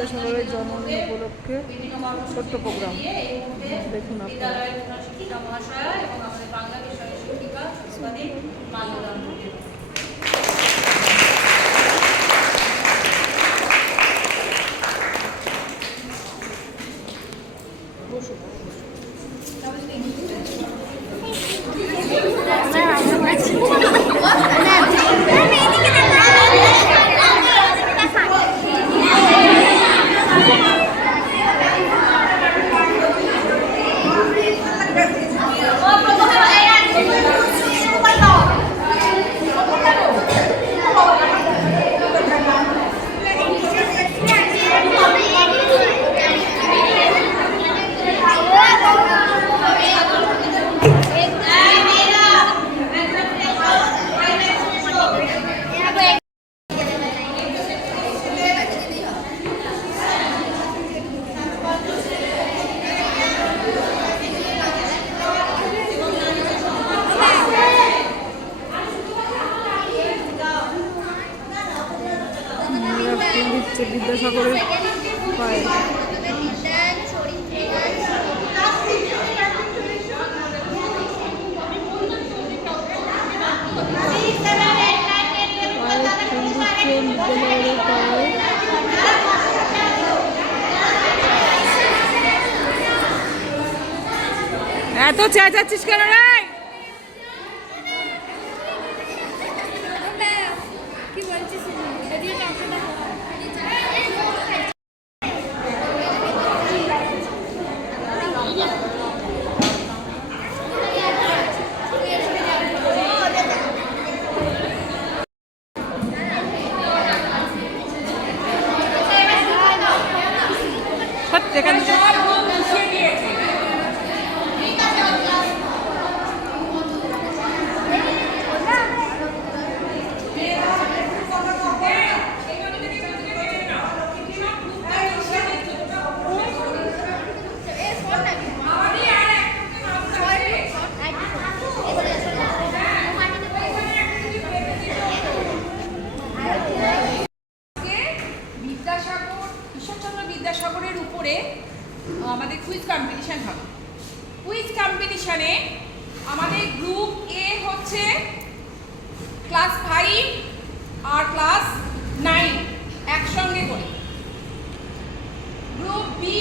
বিদ্যাসাগরের জন্মদিন উপলক্ষে ছোট্ট প্রোগ্রাম দেখুন আপনারা। শিক্ষিকা মহাশয়া এবং আমাদের বাংলা বিষয়ের শিক্ষিকা মাল্যদান বিদ্যাসাগরের পায়ে এত চেঁচাচ্ছিস কেন রে? বিদ্যাসাগরের উপরে আমাদের কুইজ কম্পিটিশন হবে। কুইজ কম্পিটিশনে আমাদের গ্রুপ এ হচ্ছে ক্লাস 5 আর ক্লাস 9 একসঙ্গে করে, গ্রুপ বি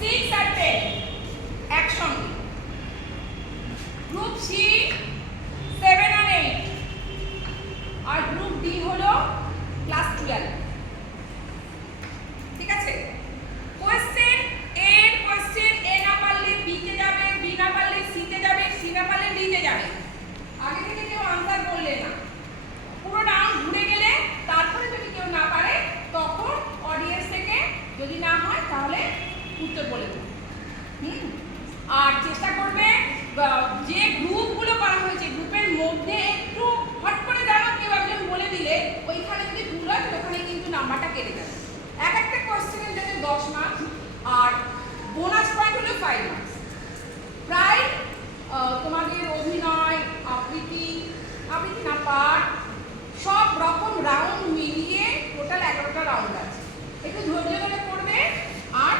6 আর 10 একসঙ্গে, গ্রুপ সি 7 আর 8, আর গ্রুপ ডি হলো ক্লাস 12। ঠিক আছে? কোশ্চেন এ না পারলে বি তে যাবে, বি না পারলে সি তে যাবে, সি না পারলে ডি তে যাবে। আগে থেকে কেউ আনসার বললে না, পুরো রাউন্ড ঘুরে গেলে তারপরে যদি কেউ না পারে তখন অডিয়েন্স থেকে যদি না হয় তাহলে উত্তর বলে দেবে। আর চেষ্টা করবে যে গ্রুপগুলো করা হয়েছে গ্রুপের মধ্যে একটু হট করে জানো কেউ একজন বলে দিলে ওইখানে যদি ভুল হয় ওখানে কিন্তু নাম্বারটা কেটে যাবে। এক একটা কোশ্চেনের জন্য 10 মার্কস আর বোনাস পয়েন্ট হলো 5 মার্কস। প্রায় তোমাদের অভিনয়, আবৃত্তি না পাঠ সব রকম রাউন্ড মিলিয়ে টোটাল 11টা রাউন্ড আছে। একটু ধৈর্য ধরে করবে আর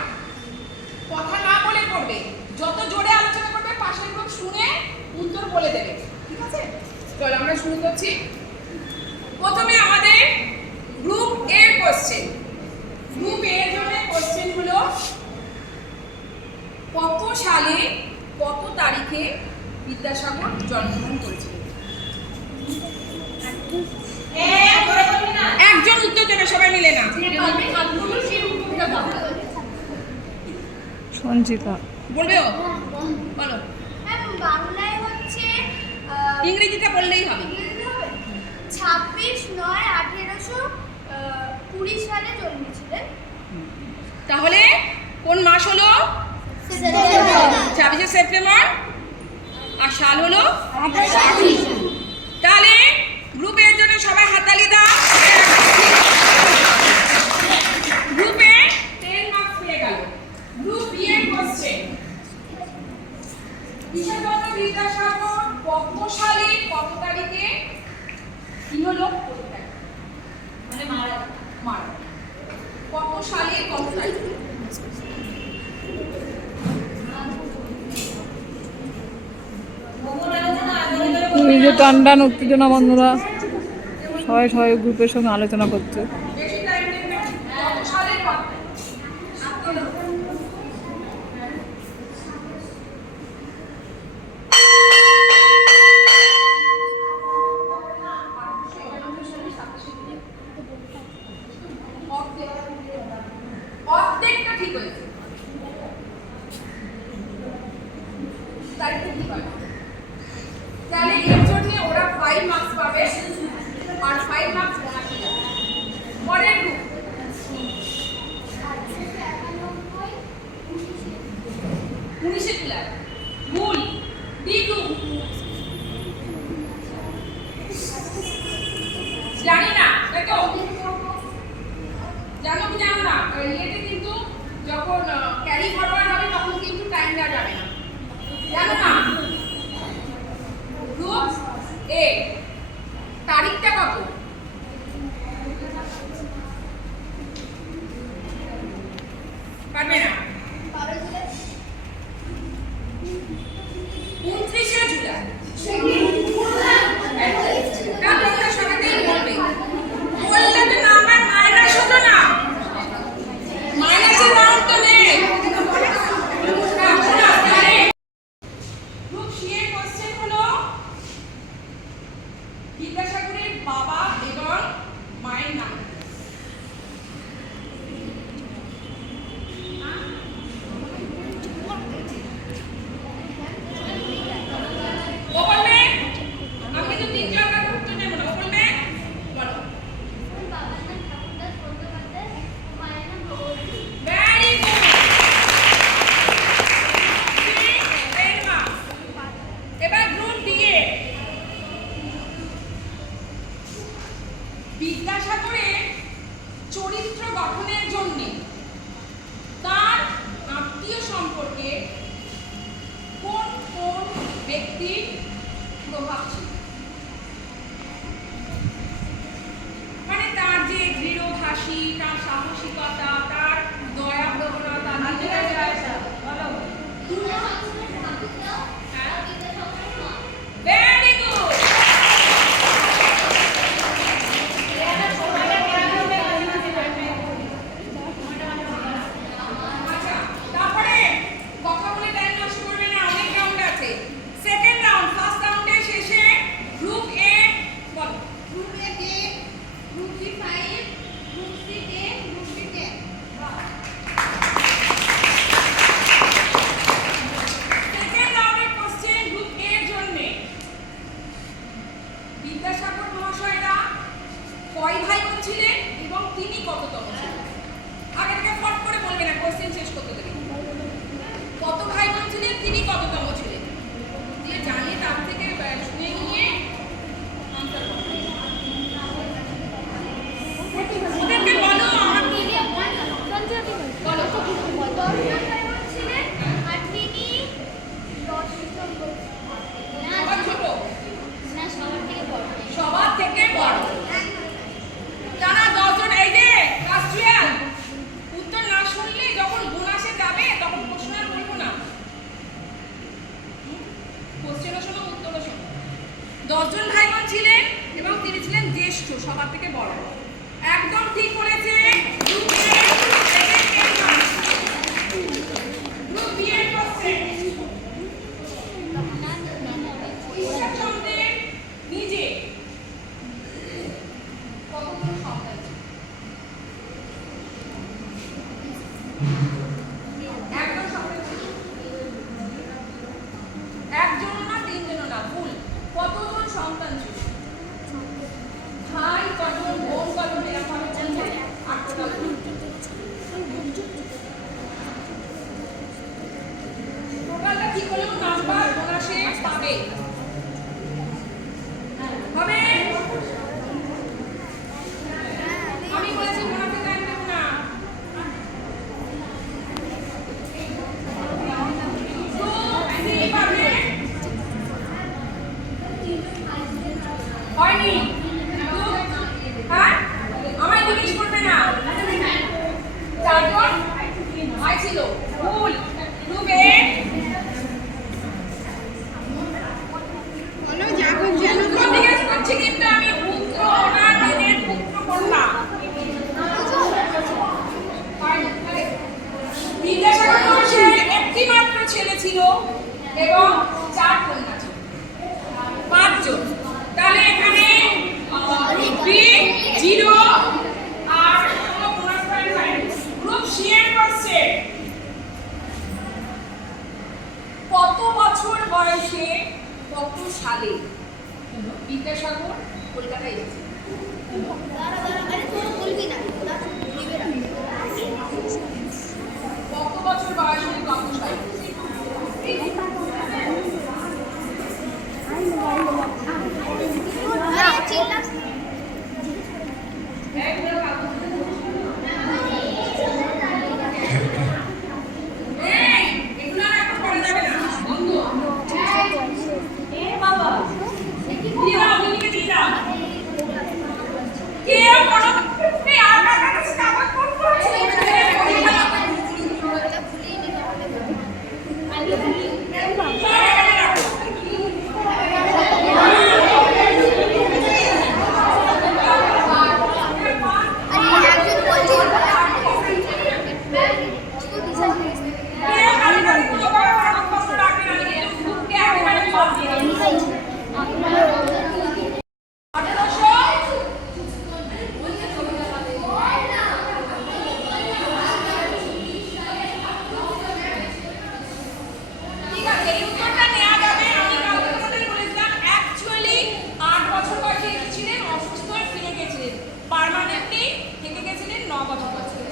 কথা না বলে করবে, যত জোরে আলোচনা করবে পাশের লোক শুনে উত্তর বলে দেবে। ঠিক আছে? চলো আমরা শুরু করছি। প্রথমে আমাদের গ্রুপ এ কোশ্চেন। গ্রুপ এর জন্য কোশ্চেন হলো কত সালে কত তারিখে বিদ্যাসাগর জন্মগ্রহণ করেছিলেন? একজন উত্তর দেবে, সবাই মিলে না। সঞ্চিতা বলবে ও? বলো। বাংলায় হচ্ছে ইংরেজিটা বললেই হবে। 26/9/1820 সালে জন্মেছিলেন। তাহলে কোন মাস হলো? 26শে সেপ্টেম্বর। আর সাল হলো 88। তাহলে গ্রুপের জন্য সবাই হাততালি দাও। গ্রুপে 10 মার্কস পেয়ে গেল। গ্রুপ বি এর কোশ্চেন, বিশ্বজন্ম বিদ্যাসাগর কত সালে কত তারিখে কি হলো? মানে মারা কত সালে কত তারিখ? এই যে টান টান উত্তেজনা বন্ধুরা, সবাই সবাই গ্রুপের সঙ্গে আলোচনা করছে। বেশি টাইম নেবে, কত সালের কথা? অর্ধেকটা ঠিক হয়েছে। তারিখটা ঠিক হয়। তাহলে এর জন্য ওরা 5 মার্কস পাবে আর 5 মার্কস বোনাস যাবে। পরের গ্রুপ 19 জুলাই ভুল। ডি গ্রুপ জানি না, তাই তো? জানো কি জানো না? ইয়েতে কিন্তু যখন ক্যারি ফরওয়ার্ড হবে তখন কিন্তু টাইম দেওয়া যাবে না, জানো না? গ্রুপ এ তারিখটা কত? পারবে না? 29 জুলাই। না তোমরা সবাইই বলবে, বললে তো না আমার মাইনাস হতো না, মাইনাসের রাউন্ড তো নেই। গ্রুপ সি এর কোশ্চেন হলো বিদ্যাসাগরের বাবা এবং মায়ের নাম। ও বলবে, আমি কিন্তু তিন জায়গা ঘুরতে নেব না। ও বলবে, বলো। Very good. এবার গ্রুপ ডি এ বিদ্যাসাগরের চরিত্র গঠনের জন্য তার আত্মীয় সম্পর্কে কোন কোন ব্যক্তির প্রভাব ছিল? মানে তার যে দৃঢ়ভাষী, তার সাহসিকতা, তার দয়া প্রবণতা, ভেরি গুড। আচ্ছা, তারপরে কথা বলে টাইম নষ্ট করবে না, অনেক রাউন্ড আছে। সেকেন্ড রাউন্ড, ফার্স্ট রাউন্ডের শেষে গ্রুপ এ বলো। Group A 10, group B 5, group C 10, group D 10। Second রাউন্ডের কোশ্চেন গ্রুপ এ এর জন্য। বিদ্যাসাগর মহাশয়রা কয় ভাই বোন ছিলেন এবং তিনি কততম ছিলেন? আগে থেকে ফট করে বলবে না, কোশ্চেন শেষ করতে দেবে। কত ভাই বোন ছিলেন, তিনি কততম ছিলেন, দিয়ে জানিয়ে তার থেকে শুনে নিয়ে আনসার করবে। ওদেরকে বলো, আমরা বলো। সবার ছোট, সবার থেকে বড়। জানা 10 জন। এই যে কাস্ট্রিয়াল উত্তর না শুনলে যখন বোনাসে যাবে তখন প্রশ্ন আর বলবো না। কোশ্চেনও শোনো, উত্তরও শোনো। 10 জন ভাই বোন ছিলেন এবং তিনি ছিলেন জ্যেষ্ঠ, সবার থেকে বড়। একদম ঠিক বলেছে। Group A second exam. Group B এর কোশ্চেন। ঈশ্বরচন্দ্রের নিজে কতজন সন্তান ছিল? একজন সন্তান ছিল। একজন না, তিনজন না, ভুল। কতজন সন্তান ছিল? ভাই কজন, বোন কজন, এরকম ভাবে বলছে। 8টা। টোটালটা ঠিক হলেও নাম্বার বোনাসে পাবে। হবে? আমি বলেছি বোনাসে টাইম দেব না। মাসে কত সালে বিদ্যাসাগর কলকাতায় এসেছে? কত বছর বয়সে কত সালে?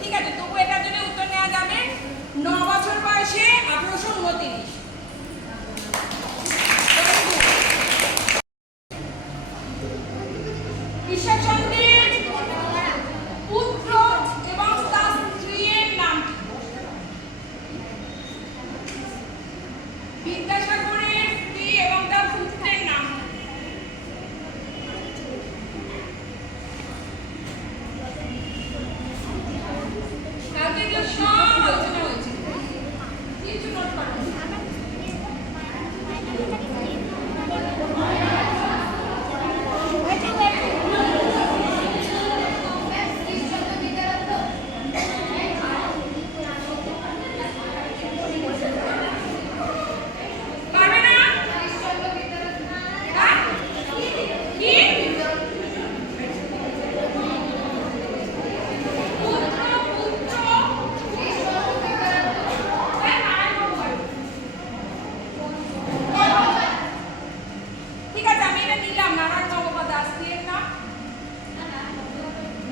ঠিক আছে, তবু এটার জন্য উত্তর নেওয়া যাবে 9 বছর বয়সে 1829। ঈশ্বরচন্দ্রের পুত্র এবং তার স্ত্রীর নাম কি? বিদ্যাসাগরের স্ত্রী এবং তার পুত্রের নাম কি? কালকে এগুলো সব আলোচনা হয়েছে, কিছু নোট করো। পারবে না? হ্যাঁ? কি? ঠিক আছে, আমি এটা নিলাম। নারায়ণ গঙ্গোপাধ্যায় স্ত্রীর নাম?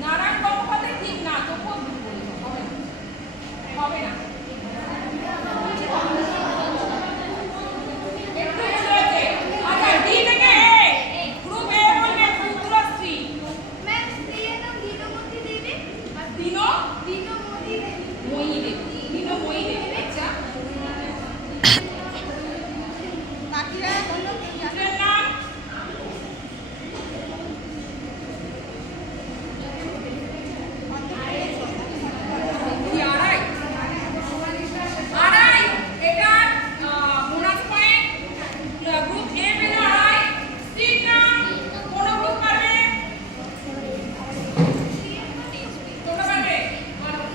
নারায়ণ গঙ্গোপাধ্যায় ঠিক না, তবুও হবে না। একটু হয়েছে। আচ্ছা, ডি থেকে এ, গ্রুপ এ বলবে পুত্র স্ত্রী। দিনোময়ী দেবী। দিনোময়ী দেবী, আচ্ছা। পুত্রের নাম? কি আড়াই? আড়াই, এটার বোনাস পয়েন্ট। গ্রুপ এ পেল আড়াই। স্ত্রীর নাম কোন গ্রুপ পারবে? তোমরা পারবে? বলো।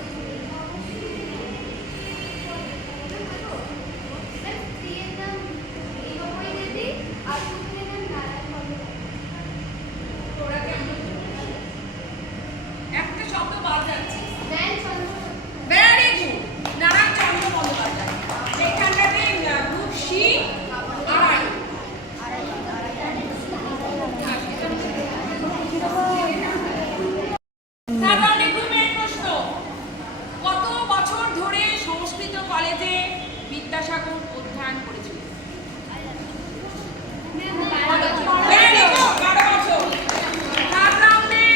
তোরা কেমন? একটা শব্দ বাদ যাচ্ছে। Very good, Narayan Chandra Bandyopadhyay. এখানটাতে গ্রুপ সি আড়াই। সাধারণ গ্রুপের প্রশ্ন, কত বছর ধরে সংস্কৃত কলেজে বিদ্যাসাগর অধ্যয়ন করেছিলেন? Very good, 12 বছর। থার্ড রাউন্ডে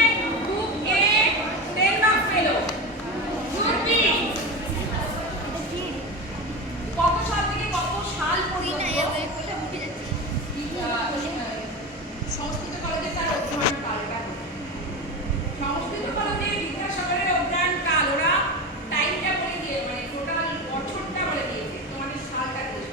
গ্রুপ এ 10 মার্কস পেল। গ্রুপ বি কত সাল থেকে কত সাল পর্যন্ত সংস্কৃত কলেজে তার অধ্যয়ন কালটা? সংস্কৃত কলেজে বিদ্যাসাগরের অধ্যয়ন কাল ওরা টাইমটা বলে দিয়ে, মানে টোটাল বছরটা বলে দিয়েছে, তোমাদের সালটা দিয়েছে।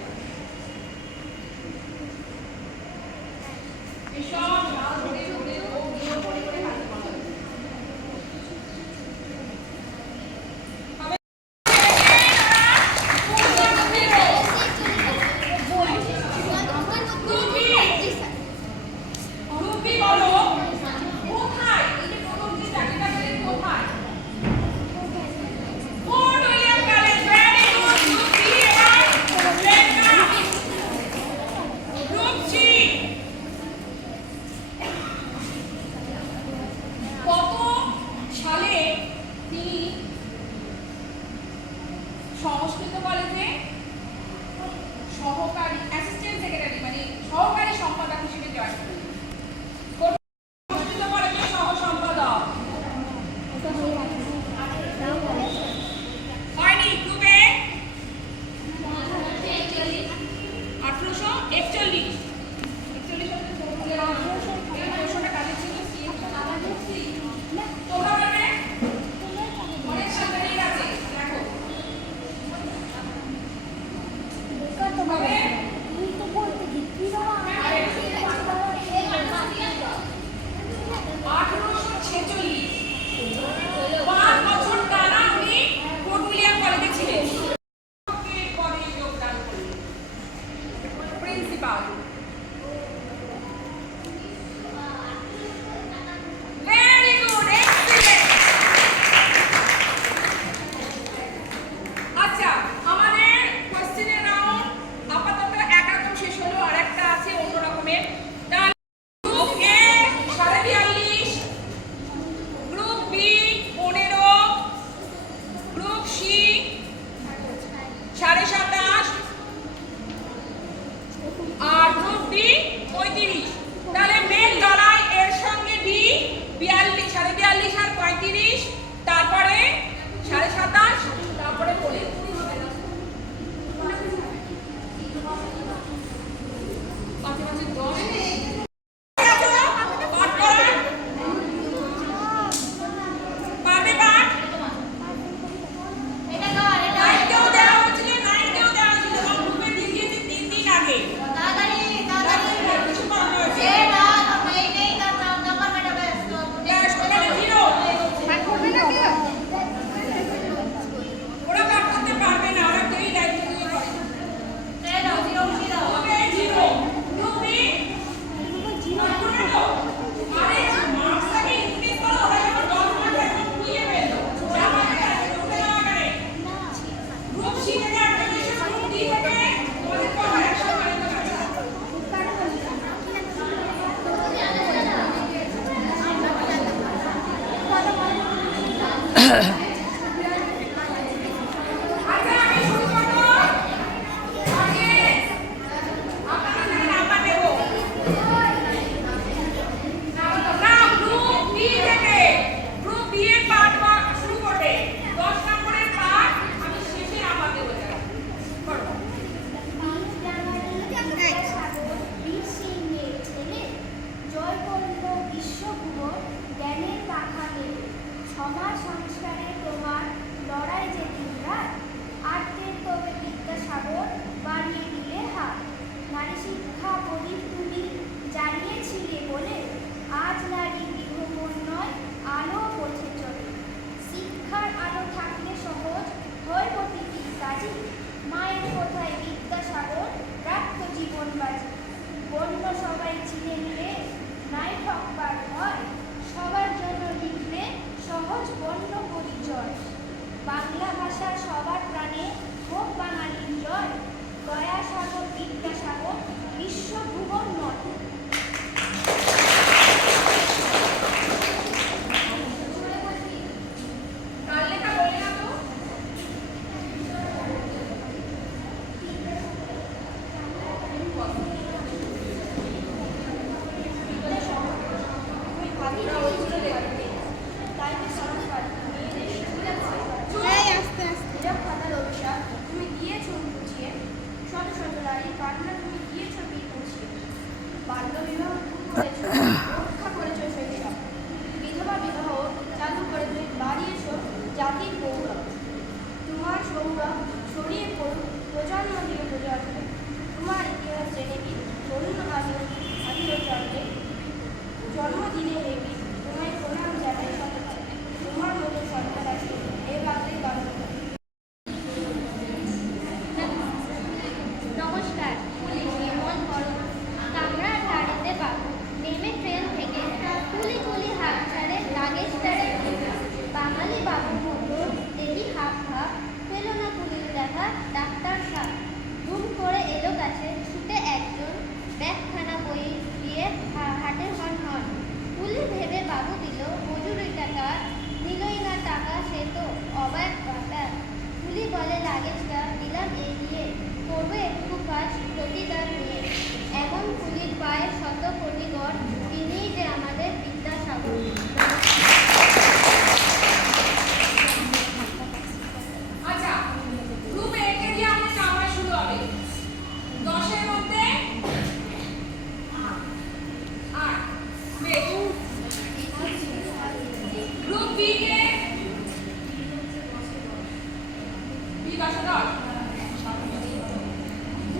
তিনি সংস্কৃত কলেজে সহকারী অ্যাসিস্ট্যান্ট সেক্রেটারি মানে সহকারী সম্পাদক হিসেবে জয়েন করলেন। সংস্কৃত কলেজের সহ সম্পাদক হয়নি গ্রুপে 1841 প্রশ্নটা কাজে ছিল তোমরা বলবে অনেক সাবধানেই আছে দেখো তবে 1846 5 বছর টানা উনি পুরুলিয়া কলেজে ছিলেন। পরে যোগদান করলেন প্রিন্সিপাল। Very good, excellent. আচ্ছা, আমাদের কোশ্চেনের রাউন্ড আপাতত একরকম শেষ হলো, আরেকটা আছে অন্য রকমের। তাহলে group A 42.5, group B 15, group C 27.5 আর গ্রুপ ডি 35। তাহলে মেন লড়াই এর সঙ্গে ডি 42, 42.5 আর 35, তারপরে 27.5, তারপরে 15। পাঁচে পাঁচে 10 পারবে পাঠ? নাইনকেও দেওয়া হয়েছিল, নাইনকেও দেওয়া হয়েছিল, এবং গ্রুপে দিয়ে দিয়েছে 3 দিন আগে। কিছু করানো হয়েছে। ব্যাস, ওখানে 0। ওরা পাঠ করতে পারবে না, ওরা কেউই দায়িত্ব নিয়ে করে না। ওকে, 0। গ্রুপ বি গ্রুপে তো আরে মার্কসটাকে ইনক্রিজ করো, ওরা যখন 10 মার্ক এখন খুইয়ে ফেললো যা মার্ক আছে গ্রুপে দেওয়া গেলে। গ্রুপ সি থেকে অ্যাপ্লিকেশন, গ্রুপ ডি থেকে তোমাদের কথা 100 করে দেওয়া আছে। আচ্ছা, আমি শুরু করবো। আগে আপনাদের থেকে নাম্বার নেব। না, গ্রুপ বি থেকে, গ্রুপ বি এর পার্ট শুরু করবে। 10 নম্বরের পার্ট আমি শেষে নাম্বার দেবো। করো। জয় করল বিশ্বগুরু জ্ঞানের পাখা মেলে সমাজ সংস্কারের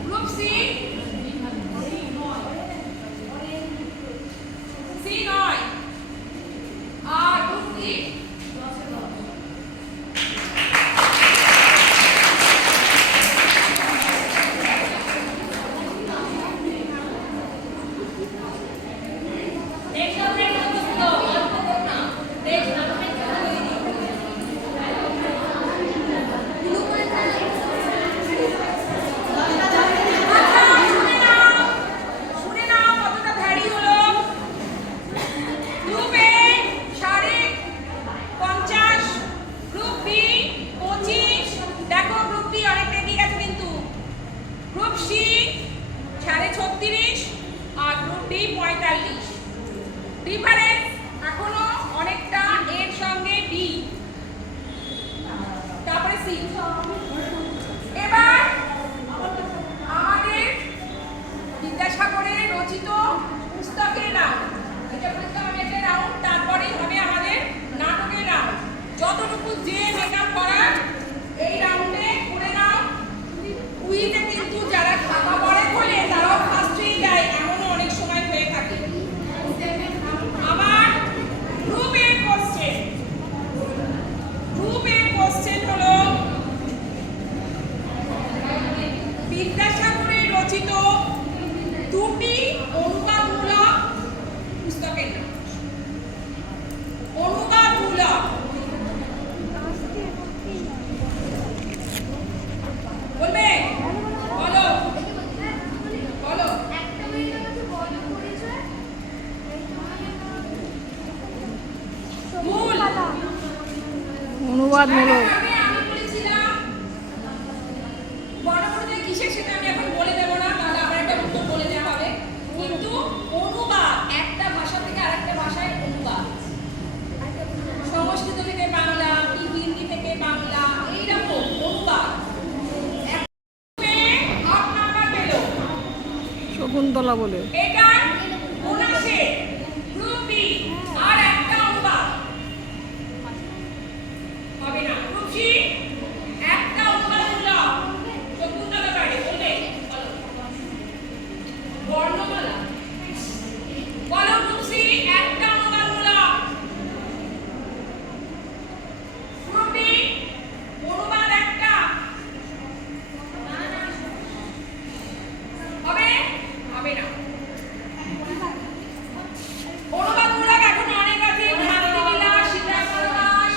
গ্রুপ সি সি 9 আর গ্রুপ ডি শুনে নাও কতটা ভ্যারি হলো। গ্রুপ এ 50, গ্রুপ বি 25, দেখো গ্রুপ বি অনেকটা এগিয়ে গেছে কিন্তু। গ্রুপ সি 36.5 আর গ্রুপ ডি 45। ডিফারেন্স এখনো অনেকটা, এর সঙ্গে ডি, তারপরে সি। এবার আমাদের বিদ্যাসাগরের রচিত পুস্তকের রাউন্ড, এটা বলতে হবে একটা রাউন্ড, তারপরেই হবে আমাদের নাটকের রাউন্ড। যতটুকু যে মেকআপ করার এই রাউন্ডে করে নাও। কুইজে কিন্তু যারা খাতা পড়ে বলে তারাও ফার্স্ট হয়ে যায়, এমনও অনেক সময় হয়ে থাকে। আমার গ্রুপ এর কোশ্চেন হলো বিদ্যাসাগরের রচিত দুটি অনুবাদমূলক পুস্তকের নাম। অনুবাদমূলক বলবে, বলো বলো। একটা মেয়ের কাছে বড় পরিচয় মূল অনুবাদমূলক আমি বলেছিলাম বড় পরিচয় কিসের সেটা আমি এখন বলে দেবো না, তাহলে আবার একটা উত্তর বলে দেওয়া হবে। কিন্তু অনুবাদ একটা ভাষা থেকে আরেকটা ভাষায় অনুবাদ, সংস্কৃত থেকে বাংলা কি হিন্দি থেকে বাংলা, এইরকম অনুবাদ। আট নাম্বার পেল শকুন্তলা বলে। এটার বোনাসে গ্রুপ বি আর একটা অনুবাদ হবে না। গ্রুপ সি একটা অনুবাদমূলক শকুন্তলা বাড়ি বলবে, বলো বর্ণমালা, বলো গ্রুপ সি একটা অনুবাদমূলক। গ্রুপ বি অনুবাদ একটা হবে, হবে না। অনুবাদমূলক এখন অনেক আছে, ভ্রান্তিবিলাস, সীতাবনবাস,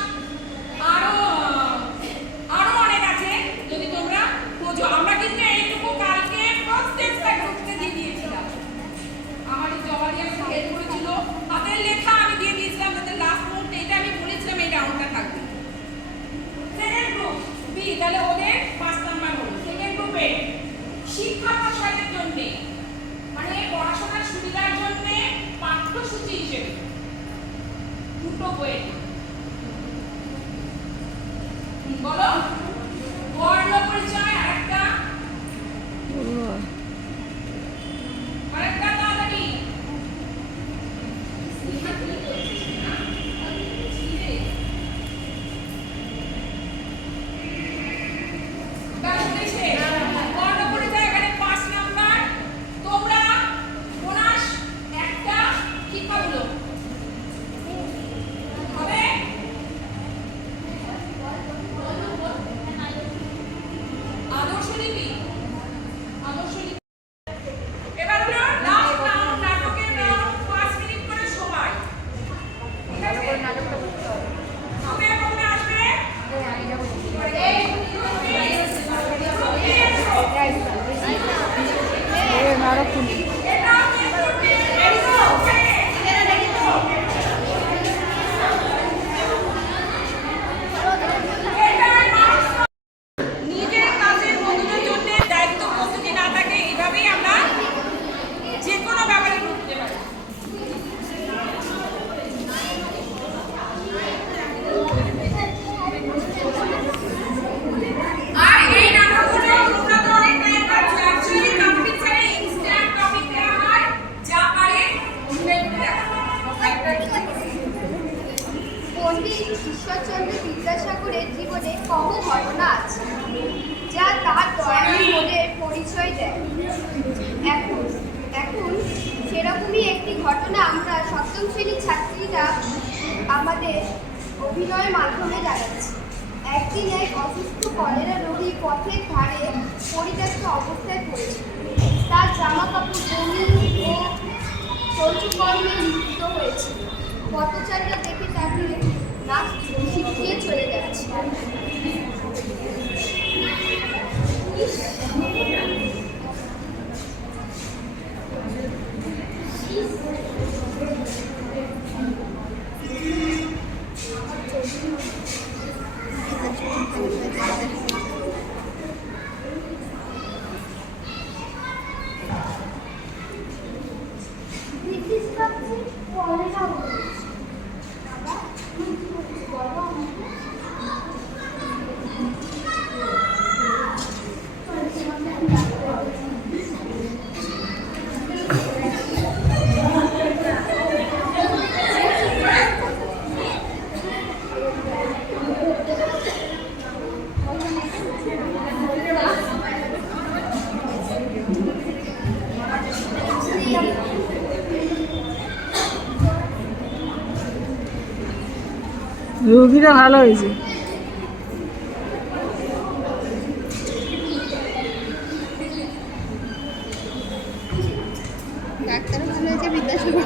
আরো অনেক আছে, যদি তোমরা খোঁজো। আমরা কিন্তু এইটুকু কালকে ফার্স্ট টেস্টটা গ্রুপকে দিয়ে দিয়েছিলাম। আমার জমা দিয়ে হেল্প করেছিল, হাতের লেখা আমি দিয়ে দিয়েছিলাম, যাতে লাস্ট মুহূর্তে এটা আমি বলেছিলাম এই রাউন্ডটা থাকবে। সেকেন্ড গ্রুপ বি, তাহলে ওদের 5 নাম্বার হলো। সেকেন্ড গ্রুপে শিক্ষা প্রসারের জন্য, মানে পড়াশোনার সুবিধার জন্য পাঠ্যসূচি হিসেবে দুটো বইয়ের নাম। বলো বর্ণ পরিচয় আরেকটা, আরেকটা তাড়াতাড়ি। বর্ণ পরিচয় এখানে 5 নাম্বার। তোমরা বোনাস একটা শিক্ষামূলক হবে। এরকমই একটি ঘটনা আমরা সপ্তম শ্রেণীর ছাত্রীরা আমাদের অভিনয়ের মাধ্যমে জানাচ্ছি। একদিন এক অসুস্থ কলেরা রোগী পথের ধারে পরিত্যক্ত অবস্থায় পড়েছিল। তার জামা কাপড় বমি ও শৌচকর্মে লিপ্ত হয়েছিল। পথচারীরা দেখে তাকে নাক শিখিয়ে চলে যাচ্ছে। রোগীটা ভালো হয়েছে। ডাক্তারও ভালো হয়েছে, বিদ্যাসাগর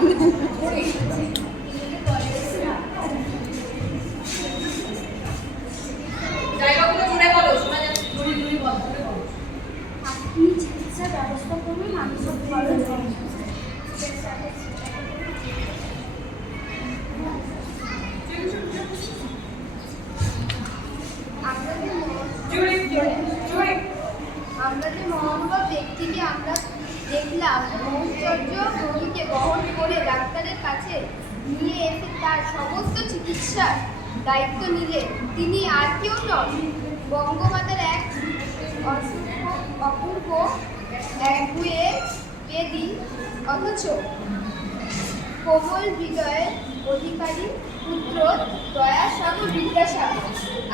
জায়গাগুলো জুড়ে বলো, শোনা যাচ্ছে। জুড়ি বল। আপনি চিকিৎসা ব্যবস্থা করুন, আমি সব ভালো জানি। আমরা যে মহানুভব ব্যক্তিকে আমরা দেখলাম ব্রহ্মচর্য রোগীকে বহন করে ডাক্তারের কাছে নিয়ে এসে তার সমস্ত চিকিৎসার দায়িত্ব নিলেন, তিনি আর কেউ নন, বঙ্গমাতার এক অপূর্ব একগুয়ে বেদী অথচ কোমল হৃদয়ের অধিকারী পুত্র দয়াসাগর বিদ্যাসাগর।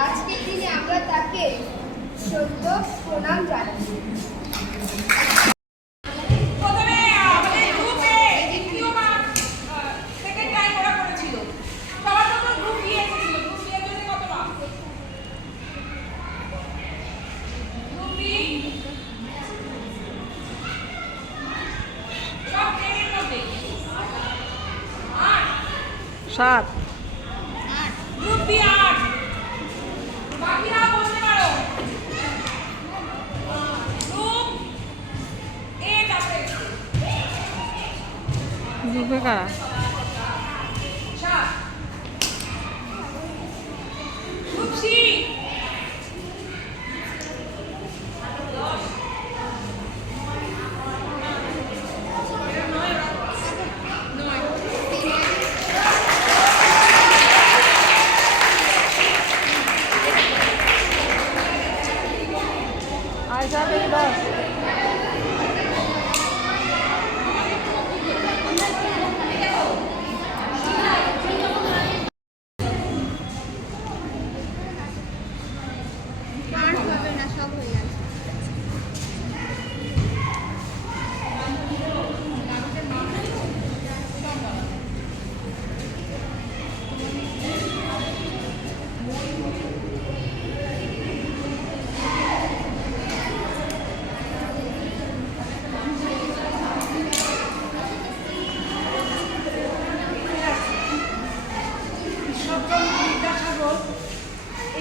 আজকের দিনে আমরা তাকে সদ্য প্রণাম জানাই। প্রথমে আমাদের গ্রুপে দ্বিতীয়বার সেকেন্ড টাইম ওরা করেছিল। সবার প্রথম গ্রুপ বি এসেছিল। গ্রুপ বি এর জন্য কত মার্ক? গ্রুপ বি সব ট্রেনের মধ্যে 8। 7। Group B 8। বাকিরা বলতে পারো। গ্রুপ এ তারপরে গ্রুপে কারা? 7। Group C 10। আয়সা থেকে 10। আর হবে না, সব হয়ে গেল। ঈশ্বরচন্দ্র বিদ্যাসাগর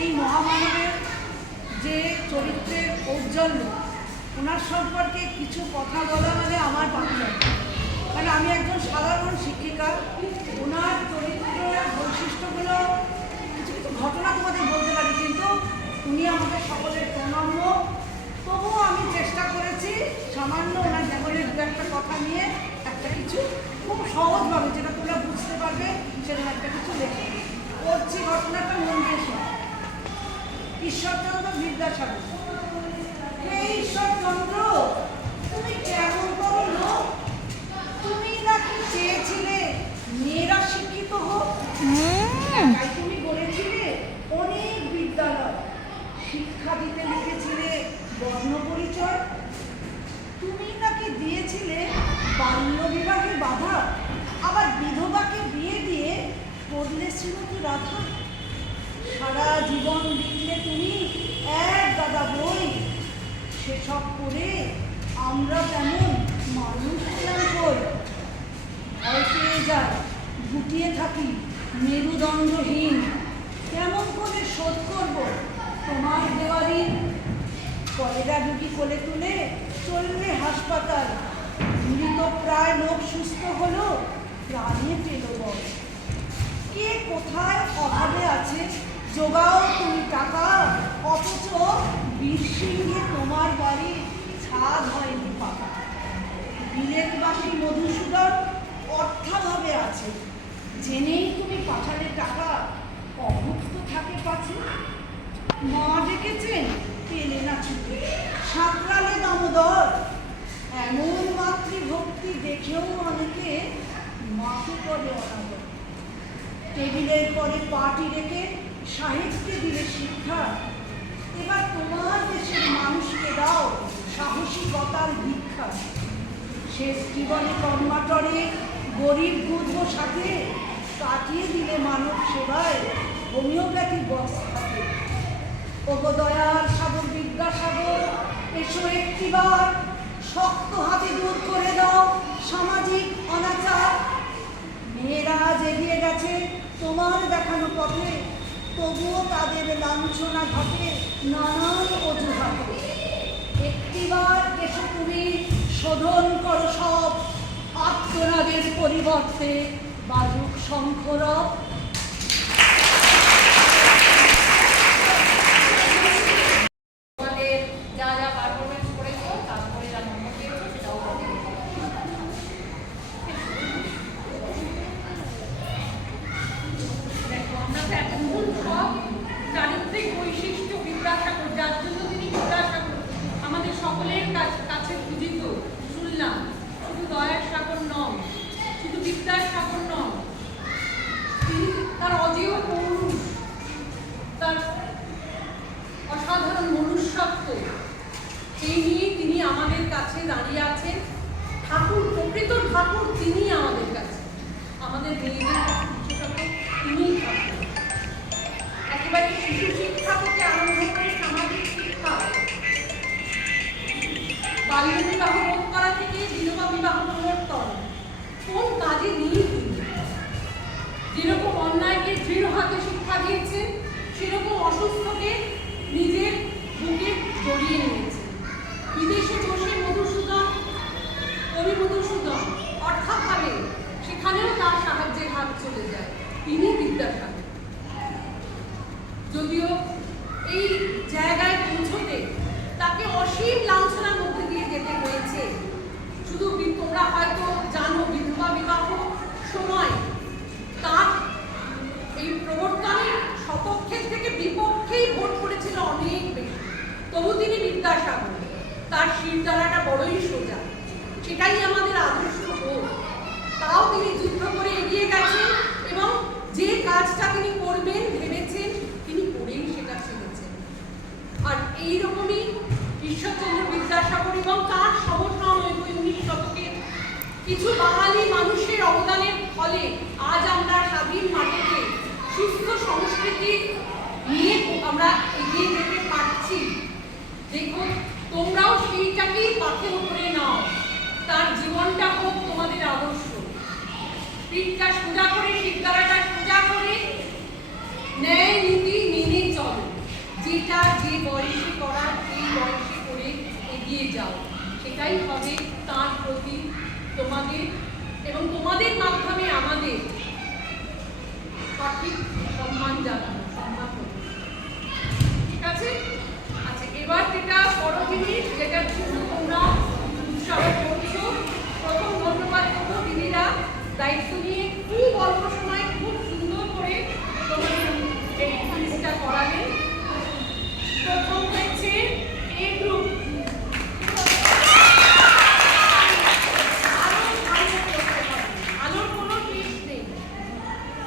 এই মহামানবের যে চরিত্রের ঔজ্জ্বল্য, ওনার সম্পর্কে কিছু কথা বলা মানে আমার বাচ্চা। কারণ আমি একজন সাধারণ শিক্ষিকা, ওনার চরিত্রের বৈশিষ্ট্যগুলো কিছু কিছু ঘটনা তোমাদের বলতে পারি, কিন্তু উনি আমাদের সকলের প্রণম্য। তবুও আমি চেষ্টা করেছি সামান্য ওনার জীবনের দু একটা কথা নিয়ে একটা কিছু খুব সহজভাবে, যেটা তোমরা বুঝতে পারবে সেরকম একটা কিছু লেখা করছি। ঘটনাটা মন দিয়ে শোনো। ঈশ্বরচন্দ্র বিদ্যাসাগর। এই ঈশ্বরচন্দ্র, তুমি কেমন করো লোক? তুমি নাকি চেয়েছিলে মেয়েরা শিক্ষিত হোক, তাই তুমি বলেছিলে অনেক বিদ্যালয়, শিক্ষা দিতে লিখেছিলে বর্ণ পরিচয়। তুমি নাকি দিয়েছিলে বাল্য বিবাহে বাধা। ছিল তো রাধা। সারা জীবন লিখলে তুমি এক গাদা বই, সেসব করে আমরা তেমন মানুষ হলাম কই। ভয় পেয়ে যায়, গুটিয়ে থাকি মেরুদণ্ডহীন, কেমন করে শোধ করব তোমার দেওয়া ঋণ। কলেরা রুগী কোলে তুলে চলবে হাসপাতাল, মৃত প্রায় লোক সুস্থ হলো, প্রাণে পেল বল। কে কোথায় অভাবে আছে, জোগাও তুমি টাকা, অথচ বীরসিংহে তোমার বাড়ি ছাদ হয়নি পাকা। বিলেতবাসী মধুসূদন অর্থাভাবে আছে, জেনেই তুমি পাঠালে টাকা, অভুক্ত থাকে পাছে। মা ডেকেছেন, পেলে না ছুটি, সাঁতরালে দামোদর। এমন মাতৃভক্তি দেখেও অনেকে মাকে করে অনাদর। টেবিলের পরে পাটি রেখে সাহিত্যে দিলে শিক্ষা, এবার তোমার দেশের মানুষকে দাও সাহসিকতার ভিক্ষা। শেষ জীবনে কর্মাটরে গরিব বুদ্ধ সাথে কাটিয়ে দিলে মানব সেবায় হোমিওপ্যাথি বক্স থাকে। ওগো দয়ার সাগর বিদ্যাসাগর, এসো একটিবার, শক্ত হাতে দূর করে দাও সামাজিক অনাচার। মেয়েরা জেগিয়ে গেছে তোমার দেখানো পথে, তবুও তাদের লাঞ্ছনা ঘটে নানান অজুহাতে। একটিবার এসো তুমি, শোধন করো সব, আত্মনাদের পরিবর্তে বাজুক শঙ্খরব। তোমাদের যা যা পারফরমেন্স করেছো, তারপরে যা নম্বর দিয়েছো সেটাও বলো। দেখো, আমরা তো এখন সব চারিত্রিক বৈশিষ্ট্য বিদ্যাসাগর, যার জন্য তিনি বিদ্যাসাগর আমাদের সকলের কাছে পূজিত শুনলাম। শুধু দয়ার সাগর নন, শুধু বিদ্যাসাগর নন, তিনি তার অজেয় পৌরুষ, তার অসাধারণ মনুষ্যত্ব, এই নিয়ে তিনি আমাদের কাছে দাঁড়িয়ে আছেন। ঠাকুর, প্রকৃত ঠাকুর তিনি আমাদের কাছে, আমাদের মেয়েদের বিশেষত তিনিই ঠাকুর। একেবারে শিশু শিক্ষা থেকে আরম্ভ করে সামাজিক শিক্ষা, বাল্য বিবাহ রোধ করা থেকে বিধবা বিবাহ প্রবর্তন, কোন কাজে নিয়ে তিনি যেরকম অন্যায়কে দৃঢ় হাতে শিক্ষা দিয়েছেন, সেরকম অসুস্থকে নিজের বুকে জড়িয়ে নিয়েছেন। বিদেশে বসে মধুসূদন, কবি মধুসূদন অর্থাভাবে সেখানেও তার সাহায্যের হাত চলে যায়, তিনি বিদ্যাসাগর। যদিও এই জায়গায় পৌঁছতে তাকে অসীম লাঞ্ছনার মধ্যে দিয়ে যেতে হয়েছে। শুধু তোমরা হয়তো জানো, বিধবা বিবাহ সময় তার এই প্রবর্তনের সপক্ষের থেকে বিপক্ষেই ভোট করেছিল অনেক বেশি, তবু তিনি বিদ্যাসাগর। তার শিরদাঁড়াটা বড়ই সোজা, সেটাই আমাদের আদর্শ ভোট। তাও তিনি যুদ্ধ করে এগিয়ে গেছেন এবং যে কাজটা তিনি করবেন ভেবেছেন তিনি করেই সেটা ছেড়েছেন। আর এইরকমই ঈশ্বরচন্দ্র বিদ্যাসাগর এবং তার সমসাময়িক 19 শতকের কিছু বাঙালি মানুষের অবদানের ফলে আজ আমরা স্বাধীন মাটিতে সুস্থ সংস্কৃতি নিয়ে আমরা এগিয়ে যেতে পারছি। দেখো, তোমরাও সেইটাকেই পাথেয় করে নাও, তার জীবনটা হোক তোমাদের আদর্শ। পিঠটা সোজা করে, শিরদাঁড়াটা সোজা করে, ন্যায় নীতি মেনে চলো, যেটা যে বয়সে করার সেই বয়সে করে এগিয়ে যাও। সেটাই হবে তার প্রতি তোমাদের এবং তোমাদের মাধ্যমে আমাদের সঠিক সম্মান জানানো, সম্মান করো। ঠিক আছে? আচ্ছা, এবার যেটা বড় জিনিস, যেটা জন্য তোমরা উৎসাহ করছো, প্রথম ধন্যবাদ দেবো দিদিরা দায়িত্ব নিয়ে খুব অল্প সময় খুব সুন্দর করে তোমাদের এই জিনিসটা করালেন। প্রথম হচ্ছে এ গ্রুপ। আলোর কোনো শেষ নেই,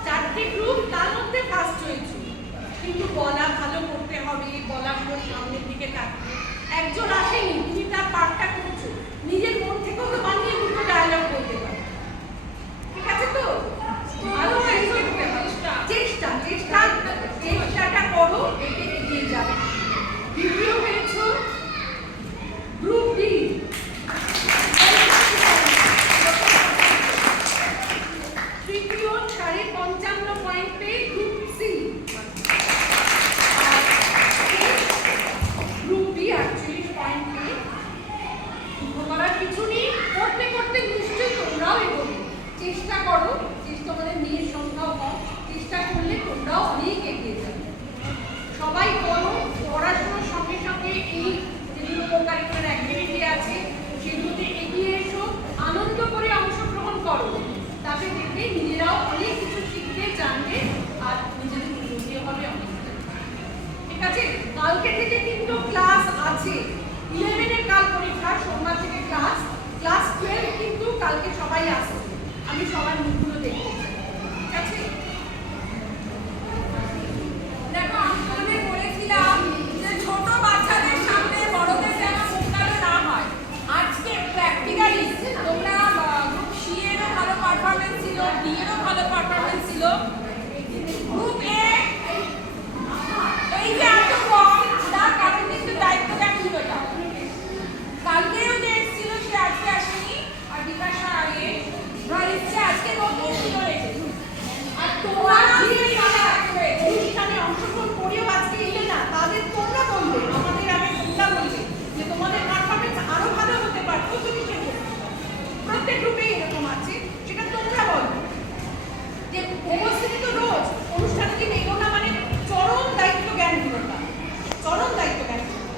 4টে গ্রুপ, তার মধ্যে ফার্স্ট হয়েছে, কিন্তু বলা ভালো করতে হবে, বলাগুলো সামনের দিকে থাকবে। একজন আসেনি, তুমি তার পাঠটা করছো, নিজের মন থেকেও তো বানিয়ে দুটো ডায়লগ বলতে পারো। ঠিক আছে তো? আরো চেষ্টা আছে সেগুলোতে এগিয়ে এসো, আনন্দ করে অংশগ্রহণ করো, তাতে দেখবে নিজেরাও অনেক কিছু শিখবে, জানবে, আর নিজেদের উন্নতি হবে অনেক। ঠিক আছে, কালকে থেকে কিন্তু ক্লাস আছে। 11 এর কাল পরীক্ষা, সোমবার থেকে ক্লাস। ক্লাস 12 কিন্তু কালকে সবাই আসছে, আমি সবার মুখগুলো দেখতে চাই। ঠিক আছে, দেখো আমি তোমাদের বলেছিলাম যে ছোট বাচ্চাদের সামনে বড়দের যেন মুখ কালো না হয়। আজকে প্র্যাকটিক্যালি তোমরা গ্রুপ সি এরও ভালো পারফরমেন্স ছিল, ডি এরও ভালো পারফরমেন্স ছিল, গ্রুপ এ এই যে এত কম, তার কারণ কিন্তু দায়িত্বটা কি হতো। কালকেও যে এসেছিল সে আজকে আসেনি, আর বিকাশা আগে ধর এসছে, আজকে নতুন ছিল এসেছে। আর তোমরা অনুষ্ঠানে অংশগ্রহণ করেও আজকে এলে না, তাদের তোমরা বলবে, আমাদের আগে তোমরা বলবে যে তোমাদের পারফরমেন্স আরো ভালো হতে পারতো যদি সে প্রত্যেক গ্রুপেই এরকম আছে, সেটা তোমরা বলবে। যে উপস্থিতি তো রোজ, অনুষ্ঠানের দিন এলো না মানে চরম দায়িত্ব জ্ঞানহীনতা, চরম দায়িত্ব জ্ঞানহীনতা,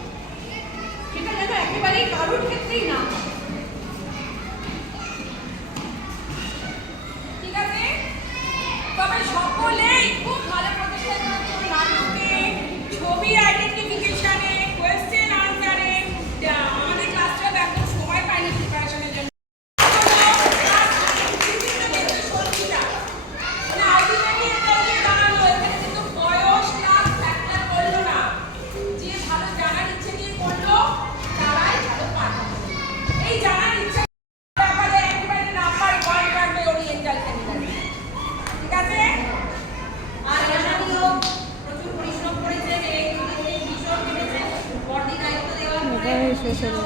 সেটা যেন একেবারেই কারোর ক্ষেত্রেই না হয়। ঠিক আছে, তবে সকলেই খুব ভালো প্রচেষ্টা করেছে নাটকে, ছবি আইডেন্টিফিকেশনে, কোয়েশ্চেন আনসারে। আমাদের ক্লাসটা একদম সময় পাইনি প্রিপারেশনের জন্য। এই জানার ইচ্ছা ব্যাপারে একেবারে নাম্বার 1 রাখবে ওরিয়েন্টাল ক্যান্ডিডেট। ঠিক আছে, আর জানানিও প্রচুর পরিশ্রম করেছে, এই ভীষণ কেটেছে, বড়দি দায়িত্ব দেওয়া এটাই শেষ হলো।